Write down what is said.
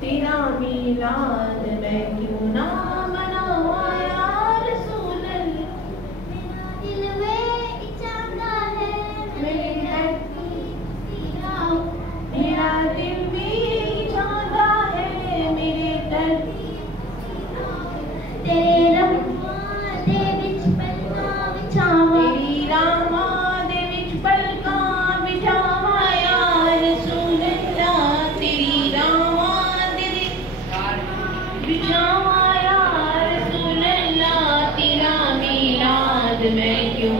तेरा मीलाद मैं क्यों ना मनावा या रसूल अल्लाह। मेरा दिल वे चाहता है मेरे धरती सीधा मेरा दिल भी चाहता है मेरे धरती तेरे रब्बा दे विच पलका विछावा तेरी रामा दे विच पलका बिठावा या रसूल अल्लाह। तेरी रामा दे विच बिठावा या रसूल अल्लाह। तेरा मीलाद मैं क्यों